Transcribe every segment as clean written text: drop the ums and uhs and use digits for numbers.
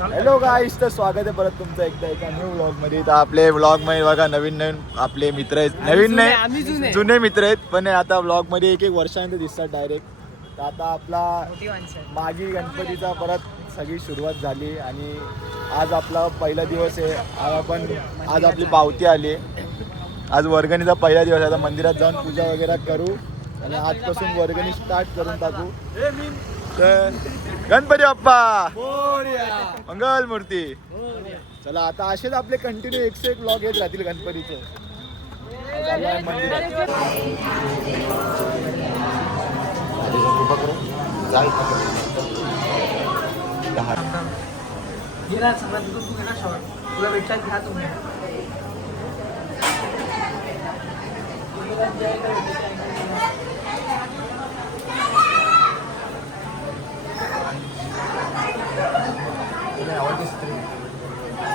Hello गाईस, तर स्वागत आहे परत तुमचं एकदा एका न्यू व्लॉग मध्ये. तर आपले व्लॉग मध्ये बघा नवीन आपले मित्र आहेत. नवीन नाही, जुने मित्र आहेत, पण आता व्लॉग मध्ये एक वर्षानंतर दिसतात डायरेक्ट. तर आता आपला मागी गणपतीचा परत सगळी सुरुवात झाली आणि आज आपला पहिला दिवस आहे. आज आपली पावती आली. आज वर्गणीचा पहिला दिवस. आता मंदिरात जाऊन पूजा वगैरे करू आणि आजपासून वर्गणी स्टार्ट करून टाकू. तर गणपती बाप्पा मंगल मूर्ती. चला आता असेच आपले कंटिन्यू 101 व्लॉग येत राहतील गणपतीचे.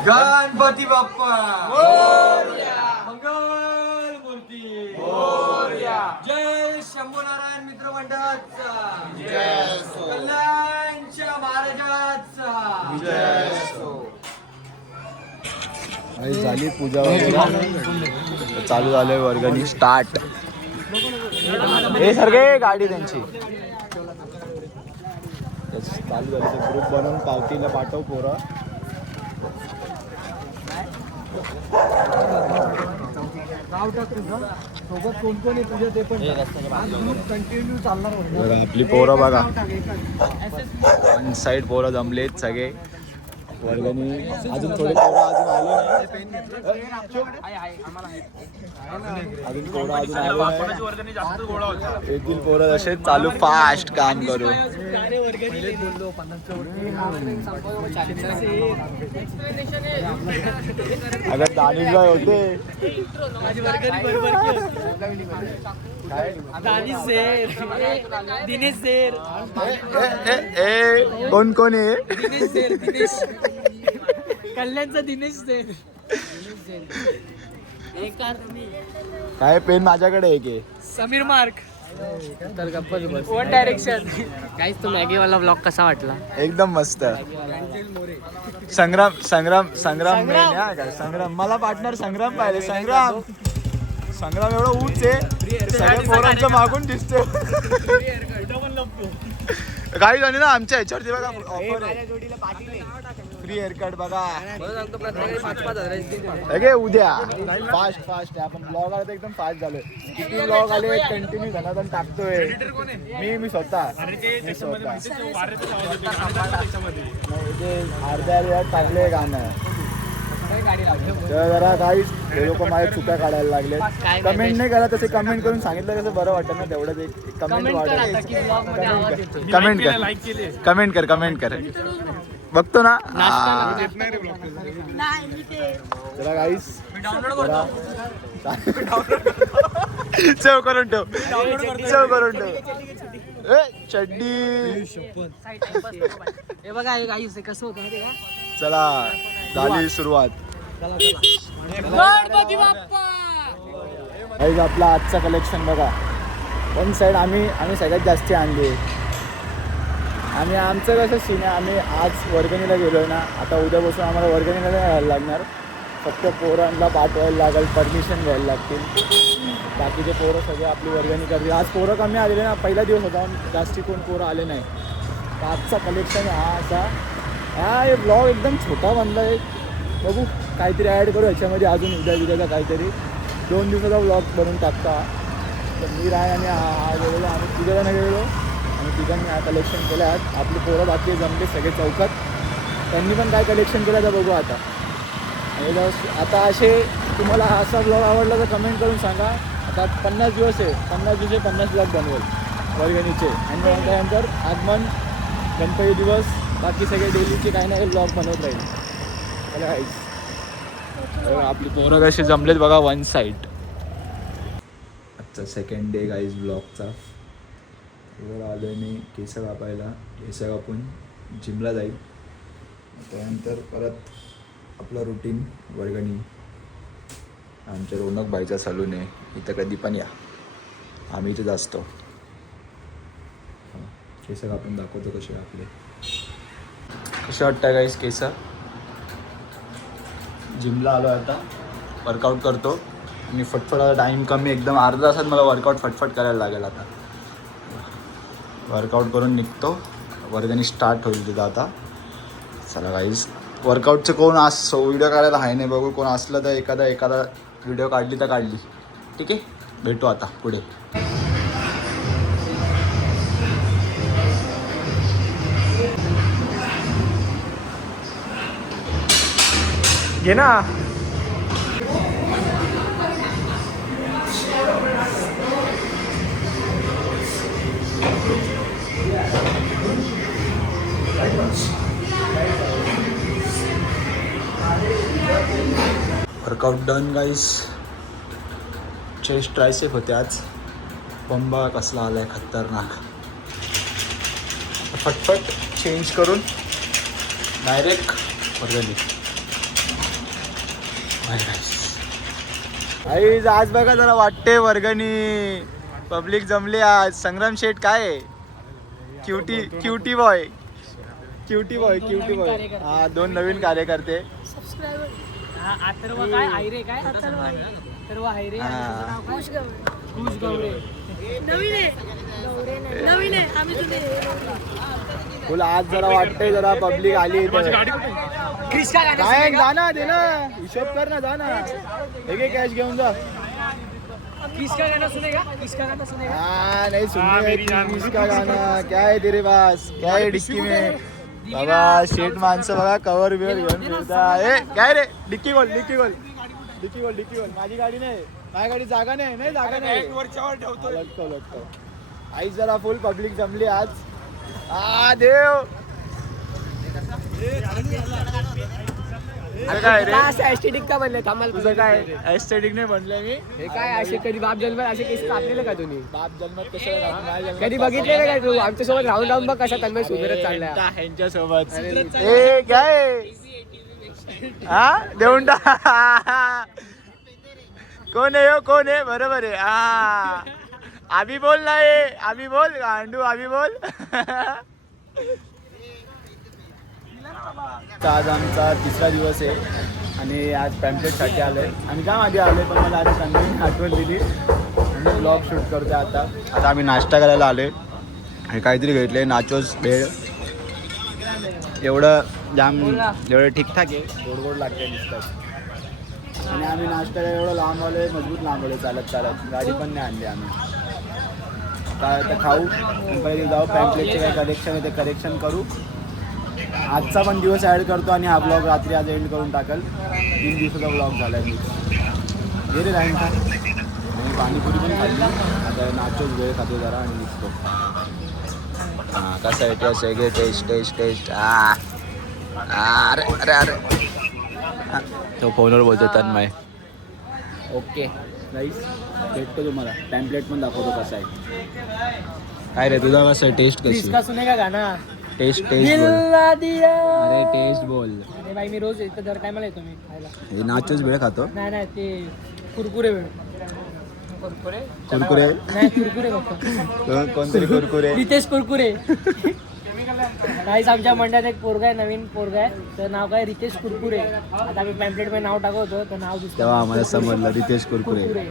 गणपती बाप्पा मंगल मूर्ती. जय शंभूनारायण मित्र मंडळाचा, कल्याणच्या महाराजाचा. झाली पूजा वगैरे, चालू झालंय वर्गणी स्टार्ट. हे सगळे गाडी त्यांची चालू झाली. ग्रुप बनवून पावतीला पाठव पोरं. सोबत कोण कोण आहे तुझ्या ते पण कंटिन्यू चालणार. बघा आपली पोरं बघा, वन साईड पोरं जमलेत सगळे. वर्गणी अजून थोडे पोरं अजून आले नाही. अजून पोरं अजून आले. येथील पोरं असे चालू फास्ट काम करू. अगर दानिश भाई होते दिनेश शेर. कोण कोण आहे? दिनेश शेर, दिनेश कल्याणचा दिनेश शेर. काय पेन माझ्याकडे एक आहे. समीर मार्क. One direction. काहीच तो मॅगी वाला ब्लॉग कसा वाटला? एकदम मस्त. संग्राम संग्राम संग्राम main आहे काय? संग्राम मला पार्टनर संग्राम पाहिले. संग्राम एवढं उंच आहे, सगळ्या पोरांच्या मागून दिसते. काही जणी ना आमच्या ह्याच्यावरती बघा ऑफर आहे, फ्री हेअरकट बघा. उद्या फास्ट फास्ट आपण ब्लॉग आला तर एकदम फास्ट झालोय. किती ब्लॉग आले कंटिन्यू धनाधन टाकतोय. मी स्वतः अर्ध्या वेळात टाकले गाणं. तर जरा काहीच हे लोक माझ्या चुका काढायला लागले. कमेंट नाही करा, तसे कमेंट करून सांगितलं कसं बरं वाटतं ना. तेवढंच एक कमेंट वाटत. कमेंट कर बघतो ना. जरा काहीच सेव करून ठेव. चड्डी. हे बघा हे गाईस कसं होतं माहिती का? चला झाली सुरुवात. गणपती बाप्पा. गाईस आपला आजचा कलेक्शन बघा. वन साईड आम्ही सगळ्यात जास्ती आणले. आणि आमचं कसं सीन आहे, आम्ही आज वर्गणीला गेलो ना. आता उद्यापासून आम्हाला वर्गणीला नाही राहायला लागणार. फक्त पोरांना पाठवायला लागेल, परमिशन घ्यायला लागतील. बाकीचे पोरं सगळे आपली वर्गणी करतील. आज पोरं कमी आलेले ना, पहिला दिवस होता, जास्ती कोण पोरं आले नाही. तर आजचा कलेक्शन हा असा. हे ब्लॉग एकदम छोटा बनला आहे. बघू काहीतरी ॲड करू ह्याच्यामध्ये अजून उद्याचा काहीतरी. 2 दिवसाचा ब्लॉग बनवून टाकता. तर मी राय आणि हा गेलेलो, आम्ही तिघंजणं गेलेलो आणि तिघांनी हा कलेक्शन केलं. आज आपली पोरं बाकी जमले सगळे चौकात. त्यांनी पण काय कलेक्शन केलं तर बघू आता. आणि आता असे तुम्हाला असा ब्लॉग आवडला तर कमेंट करून सांगा. आता 50 दिवस आहे, 50 दिवस 50 ब्लॉग बनवेल वर्गणीचे. आणि त्यानंतर आगमन, गणपती दिवस, बाकी सगळे डेलीचे काही ना काही ब्लॉग बनवत राहील. चला गाईस, आपली पोरं कसे जमलेत बघा वन साईड. आजचा सेकंड डे गाईज ब्लॉगचा. आलो आहे मी केस कापायला. केस कापून जिमला जाईल. त्यानंतर परत आपलं रुटीन वर्गणी. आमच्या रौनक बाईचा सलून आहे इथं, कधी पण या, आम्ही इथेच असतो. केस कापून दाखवतो कसे आपले. कशा वाटतं गाईस केस? जिमला आलो आता, वर्कआउट करतो आणि फटफट टाईम कमी एकदम अर्धा तासात मला वर्कआउट फटफट करायला लागेल आता. वर्कआउट करून निघतो, वर्गणी स्टार्ट होईल तिथं आता. चला गाईस, वर्कआउटचं कोण व्हिडिओ काढायला आहे नाही, बघू कोण असलं तर एखादा व्हिडिओ काढली तर काढली. ठीक आहे, भेटू आता पुढे. घे ना. वर्कआउट डन गाईस. चेस्ट ट्रायसेप होते आज. पंबा कसला आलाय खतरनाक. फटफट चेंज करून डायरेक्ट वर्गणी. आज बघा जरा वाटते वर्गणी. पब्लिक जमली आज. संग्राम शेठ काय आहे? Cutie boy. हा, 2 नवीन कार्यकर्ते. बोला आज जरा वाटतंय जरा पब्लिक आली. काय जाना दे ना, हिशोब कर ना, जा ना. हे कॅश घेऊन जा. किसका गाना सुनेगा? हाँ नहीं सुनने किसका गाना. क्या है तेरे पास? क्या है डिक्की में? बाबा शेट माणसं बघा कवर बिवर घेऊन फिरता. ए काय रे? डिक्की खोल. माझी गाडी नाही, माझ्या गाडी जागा नाही जागा नाही. लटकव. आई जरा फुल पब्लिक जमली आज. देव काय रे? एस्थेटिक का बनले आम्हाला? तुझं काय एस्थेटिक नाही बनलंय मी. हे काय असे कधी बाप जन्मात असे केस कापलेले का तुम्ही? बाप जन्मात कशाला कधी बघितलेलं का तू? आमच्या सोबत राहून बघ कसा तन्मय सुधरत चाललाय. ह्यांच्या सोबत. ए काय देऊन टाक. कोण आहे? बरोबर आहे. आम्ही बोल नाही, आम्ही बोल गांडू, आम्ही बोल. आज आमचा 3रा दिवस आहे आणि आज पॅम्पलेटसाठी आलो आहे. आम्ही काय आधी आलो पण मला आता संध्याकाळी आठवण दिली आणि ब्लॉग शूट करतो. आता आम्ही नाश्ता करायला आलो आणि काहीतरी घेतले नाचोस भेळ. एवढं एवढं ठीकठाक आहे, गोड लागते नुसतं. आणि आम्ही नाश्ता एवढं लांब आलो आहे, मजबूत लांब आलो चालत. गाडी पण नाही आणली आम्ही. काय आता खाऊ पहिले जाऊ पॅम्पलेटचे काय कलेक्शन आहे ते कलेक्शन करू. आजचा पण दिवस ॲड करतो आणि हा ब्लॉग रात्री आज एंड करून टाकल. 3 दिवसाचा ब्लॉग झाला आहे. मी रे राहीन का आणि पाणीपुरी पण खाल्ली. आता नाचोच वेळ खातो जरा आणि निघतो. हां कसं आहे टेस्ट आहे टेस्ट. अरे तो फोनवर बोलतो तन्मय. ओके राईस भेटतो तुम्हाला. पॅम्पलेट पण दाखवतो कसं आहे. काय रे तुझा कसं आहे टेस्ट? किसका सुनेगा गाना? टेस्ट दिला दिया. अरे टेस्ट बोल. अरे भाई मी रोज इथं दर टायमाला येतो मी खायला. हे नाचोच वेळ खातो. नाही ते कुरकुरे नाही कुरकुरे बघतो. कोणतरी कुरकुरे. रितेश कुरकुरे. काहीच आमच्या मंडळात एक पोरगा आहे, नवीन पोरगा आहे. तर नाव काय रितेश कुरकुरे. आता आम्ही पॅम्पलेट मध्ये नाव टाकवतो तर नाव दिसतं तेव्हा आम्हाला समजलं रितेश कुरकुरे.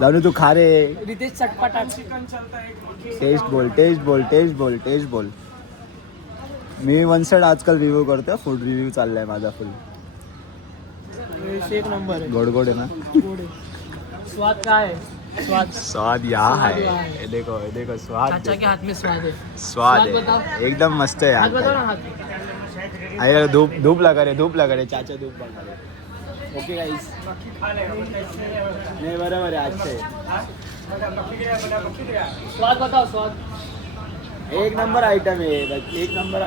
जाऊ तू खा रे. रितेश चटपटा. टेस्ट बोल. मी वन साइड आजकाल रिव्ह्यू करतो. फूड रिव्ह्यू चाललाय माझा फुल. एक नंबर आहे. गोड आहे ना. स्वाद काय आहे? स्वाद यहाँ है. ये देखो स्वाद. चाचा के हाथ में स्वाद है. स्वाद है एकदम मस्त है. हाथ बताओ ना हाथ. अरे धूप लगा रे चाचा धूप लगा रे. ओके गाइस नाही बरोबर आहे. आजचे स्वाद बताओ. स्वाद एक नंबर आइटम है. एक नंबर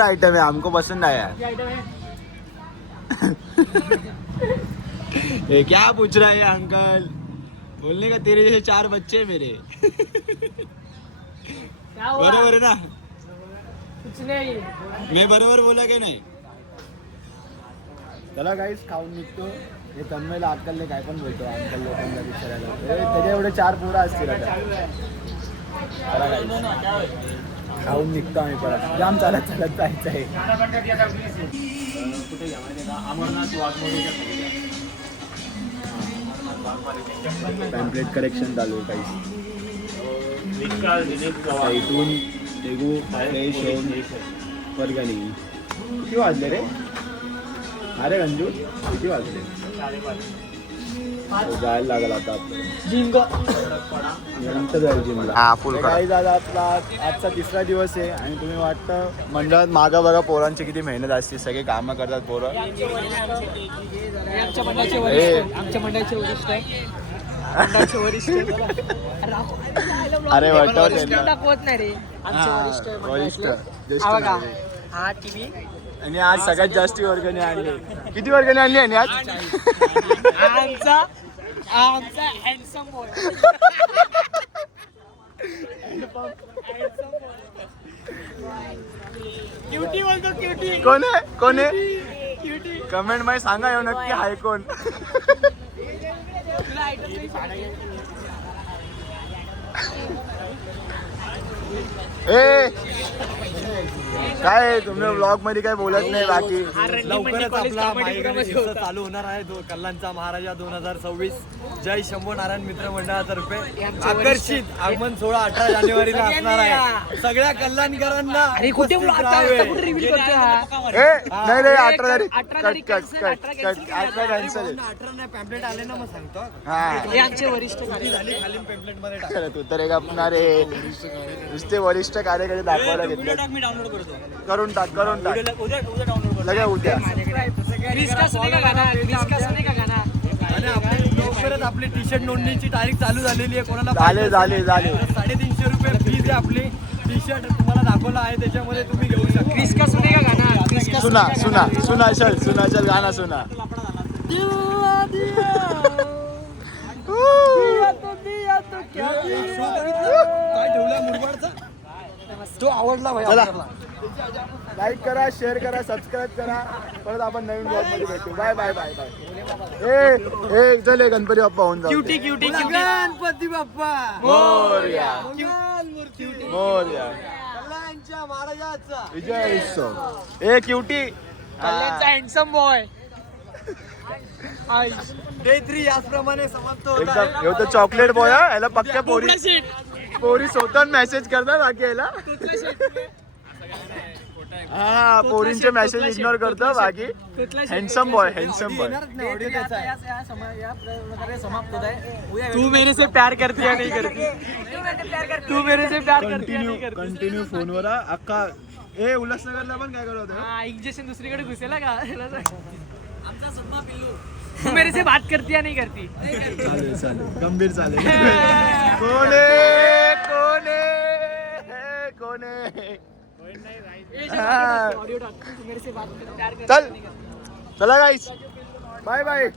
आइटम है. हमको पसंद आया. ये क्या पूछ रहा है अंकल? बोलने का तेरे जैसे 4 बच्चे मेरे. क्या हुआ? बरोबर है ना? कुछ नहीं. मैं बरोबर बोला की नाही? चला गाईस खाऊन निघतो. हे तन्मयला अक्कलने काय पण बोलतो. अंकल लोकांना विचारायला त्याच्या एवढे 4 पोरं असतील आता. चला गाईस. खाऊन निघतो आम्ही परत. जाम चालत चालत जायचं आहे. पॅम्पलेट करेक्शन चालू आहे काही. इथून देगू फ्रेश होऊन वर्गणी. किती वाजले रे? अरे रंजू किती वाजले? जायला लागला आता नंतर जाईल जिमला. काही दादा आपला आजचा तिसरा दिवस आहे आणि तुम्ही वाटतं मंडळात मागं बघा पोरांची किती मेहनत असते. सगळे कामं करतात पोरं. आमच्या मंडळाचे वरिष्ठ अरे वाटतं दाखवत नाही रे. वरिष्ठ हा टीव्ही आणि आज सगळ्यात जास्त वर्गणी आणली. किती वर्गणी आणली आणि आज? आमचा हँडसम बॉय. क्युटी बोलतो क्युटी. कोण आहे? कमेंट मध्ये सांगा येऊ नक्की हाय कोण. ए काय तुम्ही ब्लॉग मध्ये काय बोलत नाही बाकी. लवकरच आपला माई गणेश उत्सव चालू होणार आहे. कल्लांचा महाराजा 2026 जय शंभो नारायण मित्र मंडळातर्फे आकर्षित आगमन सोहळा 18 जानेवारीला असणार आहे. सगळ्या कल्याणकरांना उपस्थित राहावे. नाही 18 तारीख कट 18 कॅन्सल. 18 नाही पॅम्पलेट आले ना मग सांगतो. आमचे वरिष्ठ झाली खाली पॅम्पलेट मध्ये टाक. तू तर एक आपण रे नुसते वरिष्ठ कार्यकर्ते दाखवायला घेतले. करून टाक लगे उद्या. आणि आपली लवकरच आपली टी शर्ट नोंदणीची तारीख चालू झालेली आहे. कोणाला झाले 350 रुपये फीज आहे आपली. टी शर्ट तुम्हाला दाखवला आहे त्याच्यामध्ये तुम्ही घेऊ शकता. सुना गाणं सुना. काय ठेवलाय मुरबाडचा तो आवडला भाई. लाईक करा, शेअर करा, सबस्क्राईब करा. परत आपण नवीन ब्लॉग मध्ये भेटू. Bye bye bye bye. ए चले गणपती बाप्पा होऊन जाऊ. गणपती बाप्पा मोरया. कल्याणच्या महाराजाचा विजय उत्सव. ए क्युटी हँडसम बॉय. डे 3 याचप्रमाणे समाप्त होत एकदम आहे. ह्यो तर चॉकलेट बॉय हा. याला पक्क्या पोरी स्वतः मेसेज करतात बाकी याला. हा पोरींचे मेसेज इग्नोर करतो बाकी. Handsome boy. येणारच नाही, ऑडिओ त्याचा आहे. या प्रकारे समाप्त होत आहे. तू मेरे से प्यार करती या नहीं करती? तू मेरे से प्यार करती या नहीं करती? कंटिन्यू फोनवर अख्खा. ए उल्हासनगरला पण काय करत होतं? इंजेक्शन दुसरीकडे घुसेला का? तू मेरे से बात करती या नहीं करती? चालेल गंभीर चालेल. कोणे चल चला गाईस बाय बाय.